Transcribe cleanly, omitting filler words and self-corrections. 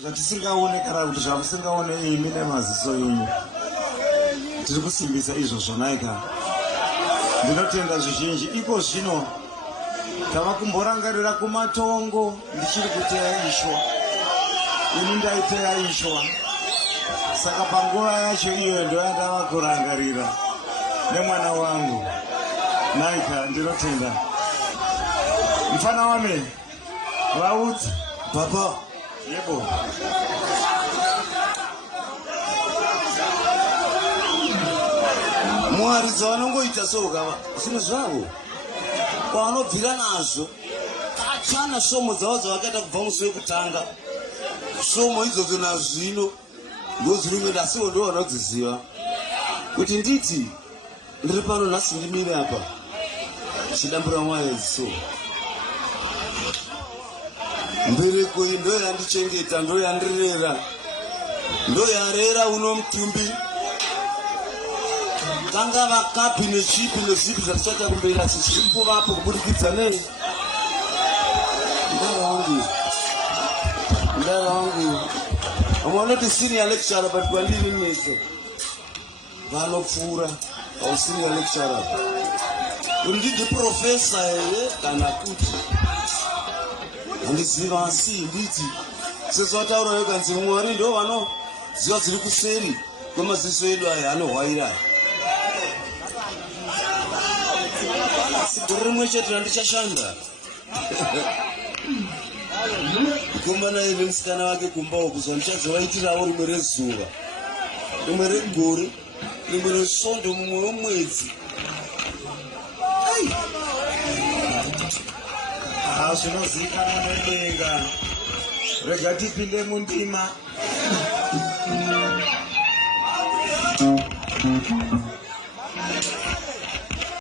zvatisingaone kana kuti zvamusingaone imi nemaziso enyu tiri kusimbisa izvozvo naika. Ndinotenda zvizhinji iko zvino tava kumborangarira kumatongo ndichiri kuteya ishwa, ini ndaiteya ishwa, saka panguva yacho iyo ndo yandava kurangarira nemwana wangu naika. Ndinotenda mfana wame vaudzi papa yebo mwari dzavanongoita soukava zvinhu zvavo kwavanobvira nazvo tachana svomo dzavo dzavakaita kubva musi wekutanga. Svomo idzodzo nazvino ndodzirimwenda asiwo ndo vanodziziva kuti nditi ndiri pano nhasi ndimire apa chidambura mwayo dziso mbereko iyi ndo yandichengeta, ndo yandirera, ndo yarera uno mutumbi. Tanga vakapi nezvipi nezvipi zvatichaita kumberi asi zviri kuvapo kubudikidza ndara wangu vamwe vanoti senior lecturer but kwandiri neso vanopfuura ausenior lecturer kuti ndidi profesa here kana kuti handiziva asi nditi sezvataura yokanzi mwari ndo vanoziva dziri kuseri kwemaziso edu aya anohwaira. Gore rimwe chete randichashanda kukombana ive musikana wake kumbawo kuzva ndichazovaitirawo rimwe rezuva, rimwe regore, rimwe resvondo, mumwe wemwedzi. Zvinozivikanwa nedenga. Rega tipinde mundima.